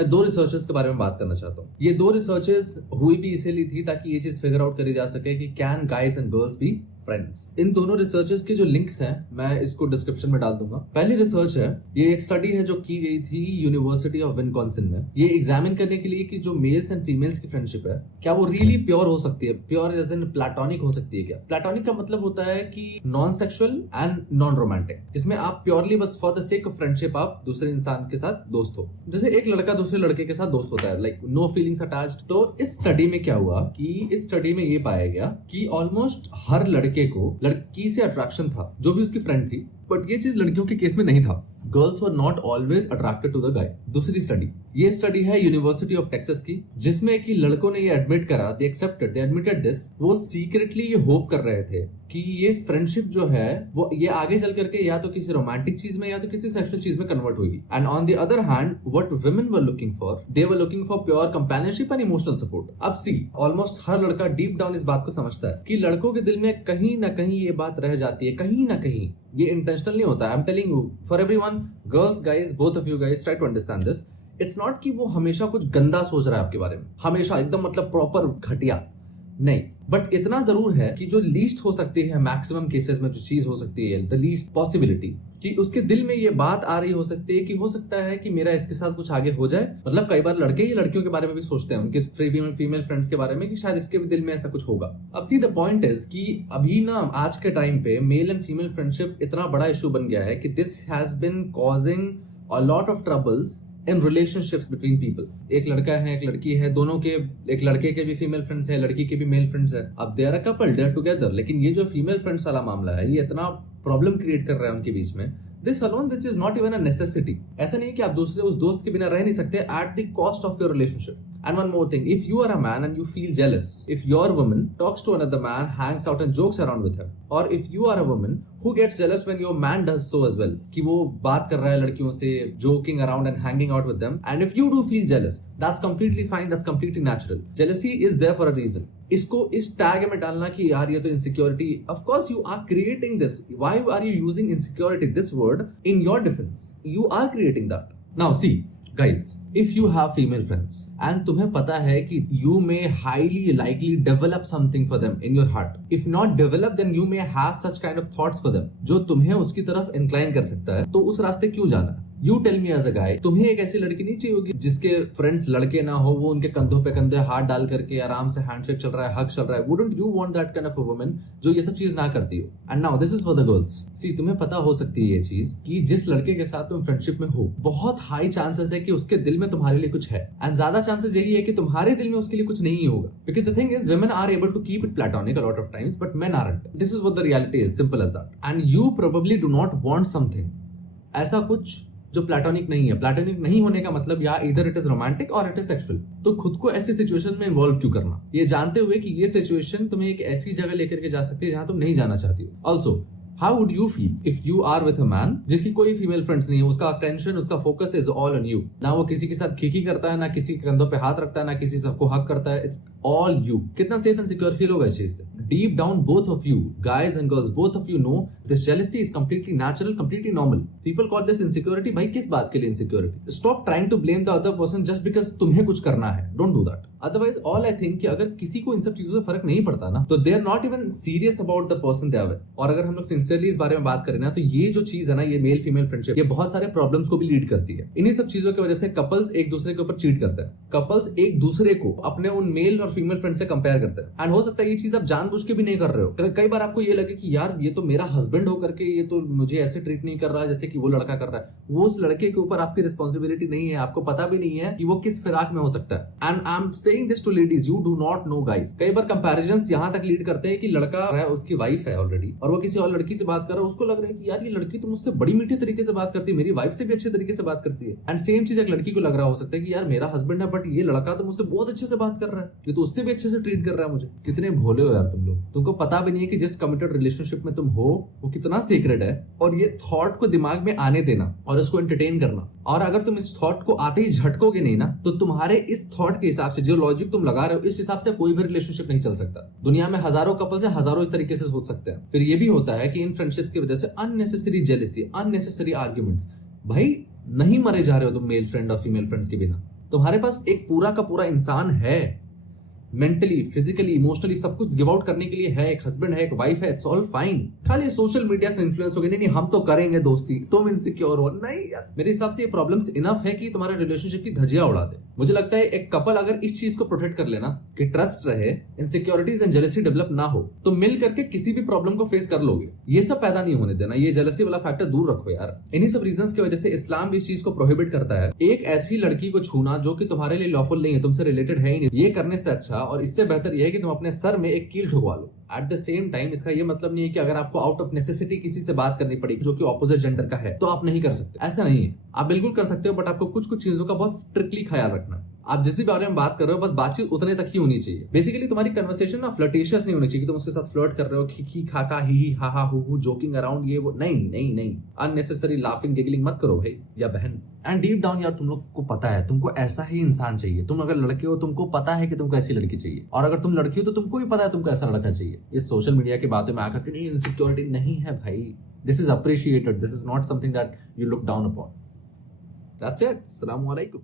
मैं दो रिसर्चेस के बारे में बात करना चाहता हूँ। ये दो रिसर्चेस हुई भी इसीलिए थी ताकि ये चीज फिगर आउट करी जा सके कि can guys and girls be friends. इन दोनों रिसर्चेस के जो लिंक्स हैं मैं इसको डिस्क्रिप्शन में डाल दूंगा। पहली रिसर्च है, ये एक स्टडी है जो की गई थी यूनिवर्सिटी ऑफ विस्कॉन्सिन में। ये एग्जामिन करने के लिए कि जो मेल्स एंड फीमेल्स की फ्रेंडशिप है क्या वो रियली प्योर हो सकती है, प्योर एज इन प्लेटोनिक हो सकती है क्या। प्लेटोनिक का मतलब होता है कि non sexual and non romantic, जिसमें आप प्योरली बस for the sake of friendship आप दूसरे इंसान के साथ दोस्त हो। जैसे एक लड़का दूसरे लड़के के साथ दोस्त होता है, लाइक नो फीलिंग्स अटैच्ड। तो इस स्टडी में क्या हुआ कि इस स्टडी में ये पाया गया कि ऑलमोस्ट हर लड़के को लड़की से अट्रैक्शन था, जो भी उसकी फ्रेंड थी, बट ये चीज लड़कियों के केस में नहीं था। Girls were not always attracted to the guy. दूसरी स्टडी, ये स्टडी है यूनिवर्सिटी ऑफ टेक्सास की, जिसमें कि लड़कों ने ये एडमिट करा, they accepted, they admitted this, वो सीक्रेटली ये होप कर रहे थे कि ये फ्रेंडशिप जो है वो ये आगे चल करके या तो किसी रोमांटिक चीज में या तो किसी सेक्सुअल चीज में कन्वर्ट होगी। And on the other hand what women were looking for, they were looking for pure companionship and emotional support. अब सी, ऑलमोस्ट हर लड़का डीप डाउन इस बात को समझता है कि लड़कों के दिल में कहीं ना कहीं ये बात रह जाती है, कहीं ना कहीं। ये इंटेंशनल नहीं होता, I am telling you for everyone, girls guys, both of you guys, try to understand this. It's not कि वो हमेशा कुछ गंदा सोच रहा है आपके बारे में, हमेशा एकदम मतलब प्रॉपर घटिया नहीं, बट इतना जरूर है कि जो लीस्ट हो सकती है मैक्सिमम केसेस में, जो चीज हो सकती है द लीस्ट पॉसिबिलिटी, कि उसके दिल में ये बात आ रही हो सकती है कि हो सकता है कि मेरा इसके साथ कुछ आगे हो जाए। मतलब कई बार लड़के ही लड़कियों के बारे में भी सोचते हैं, उनके फीमेल फ्रेंड्स के बारे में, कि शायद इसके भी दिल में ऐसा कुछ होगा। अब सी द पॉइंट इज कि अभी ना आज के टाइम पे मेल एंड फीमेल फ्रेंडशिप इतना बड़ा इशू बन गया है कि this has been causing a lot of troubles in relationships between people. एक लड़का है, एक लड़की है, दोनों के, एक लड़के के भी फीमेल फ्रेंड्स है, लड़की के भी मेल फ्रेंड्स है। अब they are a couple, they are together, लेकिन ये जो फीमेल फ्रेंड्स वाला मामला है ये इतना प्रॉब्लम क्रिएट कर रहा है उनके बीच में, this alone which is not even a necessity. ऐसा नहीं कि आप दूसरे उस दोस्त के बिना रह नहीं सकते, at the cost of your relationship. And one more thing, if you are a man and you feel jealous if your woman talks to another man, hangs out and jokes around with him, और if you are a woman who gets jealous when your man does so as well, कि वो बात कर रहा है लड़कियों से, joking around and hanging out with them, and if you do feel jealous, that's completely fine, that's completely natural. Jealousy is there for a reason. इसको इस टैग में डालना कि यार ये तो insecurity, of course you are creating this. Why are you using insecurity, this word, in your defense? You are creating that. Now see, guys, if you have female friends and तुम्हें पता है कि you may highly likely develop something for them in your heart, if not develop then you may have such kind of thoughts for them जो तुम्हें उसकी तरफ incline कर सकता है, तो उस रास्ते क्यों जाना। You tell me as a guy, तुम्हें एक ऐसी लड़की नहीं चाहिए होगी जिसके फ्रेंड्स लड़के ना हो, वो उनके कंधों पे कंधे हाथ डाल करके आराम से हैंडशेक चल रहा है, हग चल रहा है। Wouldn't you want that kind of a woman जो ये सब चीज ना करती हो। And now this is for the girls. See, तुम्हें पता हो सकती है ये चीज कि जिस लड़के के साथ तुम फ्रेंडशिप में हो, बहुत हाई चांसेस है कि उसके दिल में तुम्हारे लिए कुछ है, एंड ज्यादा चांसेस यही है कि तुम्हारे दिल में उसके लिए कुछ नहीं होगा। Because the thing is, women are able to keep it platonic a lot of times, but men aren't. This is what the reality is, simple as that. And you probably do not want something, ऐसा कुछ जो platonic नहीं है। Platonic नहीं होने का मतलब या इधर इट इज रोमांटिक और इट इज सेक्सुअल। तो खुद को ऐसी सिचुएशन में इन्वॉल्व क्यों करना, ये जानते हुए कि ये सिचुएशन तुम्हें एक ऐसी जगह लेकर के जा सकती है जहां तुम नहीं जाना चाहती हो। Also, how would you feel if you are with a man जिसकी कोई फीमेल फ्रेंड्स नहीं है, उसका अटेंशन, उसका focus is all on you, ना वो किसी के साथ खीखी करता है, ना किसी के कंधों पे हाथ रखता है, ना किसी सबको हक करता है, इट्स ऑल यू। कितना सेफ एंड सिक्योर फील होगा इस चीज से। Deep down, both of you, guys and girls, both of you know this jealousy is completely natural, completely normal. People call this insecurity. भाई किस बात के लिए insecurity? Stop trying to blame the other person just because तुम्हें कुछ करना है. Don't do that. Otherwise, all I think कि अगर किसी को इन सब चीजों से फर्क नहीं पड़ता ना, तो they are not even serious about the person they are with. और अगर हम लोग sincerely इस बारे में बात करें ना, तो ये जो चीज है ना, ये मेल फीमेल फ्रेंडशिप, ये बहुत सारे प्रॉब्लम्स को भी लीड करती है। इन्हीं सब चीजों की वजह से कपल्स एक दूसरे के ऊपर चीट करते हैं, कपल्स एक दूसरे को अपने उन मेल और फीमेल फ्रेंड से कंपेयर करते हैं। एंड हो सकता है ये चीज आप जानबूझ के भी नहीं कर रहे हो। कई बार आपको ये लगे कि यार ये तो मेरा हस्बैंड होकर के ये तो मुझे ऐसे ट्रीट नहीं कर रहा है जैसे कि वो लड़का कर रहा है। वो उस लड़के के ऊपर आपकी रिस्पॉन्सिबिलिटी नहीं है, आपको पता भी नहीं है कि वो किस फिराक में हो सकता है। And I am saying this to ladies, you do not know guys. कई बार कंपैरिजंस यहाँ तक लीड करते हैं कि लड़का है, उसकी वाइफ है ऑलरेडी, और वो किसी और लड़की से बात कर रहा है, उसको लग रहा है कि यार ये लड़की तो मुझसे बड़ी मीठी तरीके से बात करती है, मेरी वाइफ से भी अच्छे तरीके से बात करती है। एंड सेम चीज एक लड़की को लग रहा हो सकता है कि यार मेरा हस्बैंड है बट ये लड़का तो मुझसे बहुत अच्छे से बात कर रहा है, ये तो उससे भी अच्छे से ट्रीट कर रहा है मुझे। कितने भोले हो यार तुम लोग, तुमको पता भी नहीं है कि जिस कमिटेड रिलेशनशिप में तुम हो वो कितना सीक्रेट है। और ये थॉट को दिमाग में आने देना और इसको एंटरटेन करना, और अगर तुम इस थॉट को आते ही झटकोगे नहीं ना, तो तुम्हारे इस थॉट के हिसाब से जो लॉजिक तुम लगा रहे हो, इस हिसाब से कोई भी रिलेशनशिप नहीं चल सकता। दुनिया में हजारों कपल्स हैं, हजारों इस तरीके से सोच सकते हैं। फिर ये भी होता है कि इन फ्रेंडशिप्स की वजह से अननेसेसरी जेलसी, अननेसेसरी आर्ग्यूमेंट्स। भाई नहीं मरे जा रहे हो तुम मेल फ्रेंड और फीमेल फ्रेंड्स के बिना, तुम्हारे पास एक पूरा का पूरा इंसान है, मेंटली, फिजिकली, इमोशनली सब कुछ गिव आउट करने के लिए है, एक हस्बैंड है, एक वाइफ है, इट्स ऑल फाइन। खाली सोशल मीडिया से इन्फ्लुएंस हो गए, नहीं हम तो करेंगे दोस्ती, तुम इनसिक्योर हो, नहीं यार। मेरे हिसाब से ये प्रॉब्लम्स इनफ है कि तुम्हारे रिलेशनशिप की धज्जियां उड़ा दे। मुझे लगता है एक कपल अगर इस चीज को प्रोटेक्ट कर लेना कि ट्रस्ट रहे, इनसिक्योरिटीज एंड जेलसी डेवलप ना हो, तो मिल करके किसी भी प्रॉब्लम को फेस कर लोगे। ये सब पैदा नहीं होने देना, ये जेलसी वाला फैक्टर दूर रखो यार। इन्हीं सब रीजंस की वजह से इस्लाम भी इस चीज को प्रोहिबिट करता है। एक ऐसी लड़की को छूना जो कि तुम्हारे लिए लॉफुल नहीं है, तुमसे रिलेटेड है ही नहीं, ये करने से अच्छा और इससे बेहतर यह है कि तुम अपने सर में एक कील ठुकवा लो। एट द सेम टाइम इसका ये मतलब नहीं है कि अगर आपको आउट ऑफ नेसेसिटी किसी से बात करनी पड़ेगी जो कि ऑपोजिट जेंडर का है तो आप नहीं कर सकते, ऐसा नहीं है। आप बिल्कुल कर सकते हो, बट आपको कुछ कुछ चीजों का बहुत स्ट्रिक्टली ख्याल रखना। आप जिस भी बारे में बात कर रहे हो बस बातचीत उतने तक ही होनी चाहिए। बेसिकली तुम्हारी कन्वर्सेशन ना फ्लर्टिशियस नहीं होनी चाहिए कि तुम उसके साथ फ्लर्ट कर रहे हो, खी खाका ही हा हा हु जोकिंग अराउंड, ये वो नहीं नहीं नहीं। अननेसेसरी लाफिंग गिगलिंग मत करो भाई या बहन। एंड डीप डाउन यार तुम लोग को पता है तुमको ऐसा ही इंसान चाहिए। तुम अगर लड़के हो तुमको पता है कि तुमको ऐसी लड़की चाहिए, और अगर तुम लड़की हो तो तुमको भी पता है तुमको ऐसा लड़का चाहिए। ये सोशल मीडिया की बातों में आकर के नहीं, इनसिक्योरिटी नहीं है भाई, this is appreciated, this is not something that you look down upon. That's it, अस्सलाम वालेकुम।